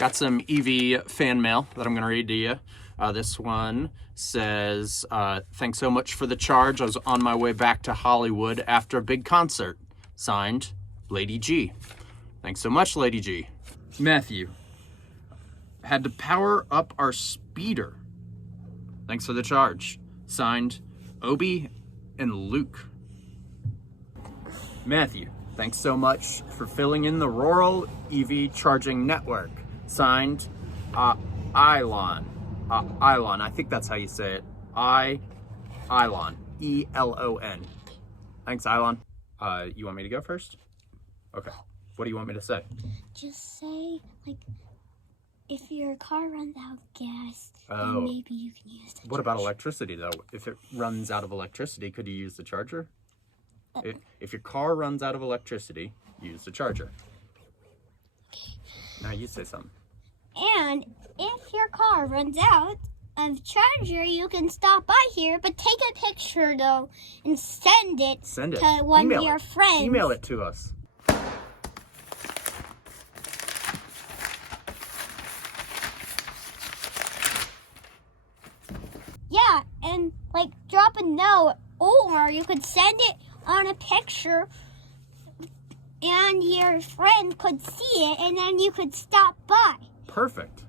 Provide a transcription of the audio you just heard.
Got some EV fan mail that I'm going to read to you. This one says, thanks so much for the charge. I was on my way back to Hollywood after a big concert. Signed, Lady G. Thanks so much, Lady G. Matthew, had to power up our speeder. Thanks for the charge. Signed, Obi and Luke. Matthew, thanks so much for filling in the rural EV charging network. Signed, Ilon. Ilon, I think that's how you say it. Ilon. E-L-O-N. Thanks, Ilon. You want me to go first? Okay. What do you want me to say? Just say, like, if your car runs out of gas, Oh. then maybe you can use the What about charger. electricity, though? If it runs out of electricity, could you use the charger? If your car runs out of electricity, use the charger. Now you say something. And if your car runs out of charger, you can stop by here, but take a picture, though, and send it to one Email of your it. friends. Email it to us. Yeah, and, like, drop a note, or you could send it on a picture, and your friend could see it, and then you could stop by. Perfect.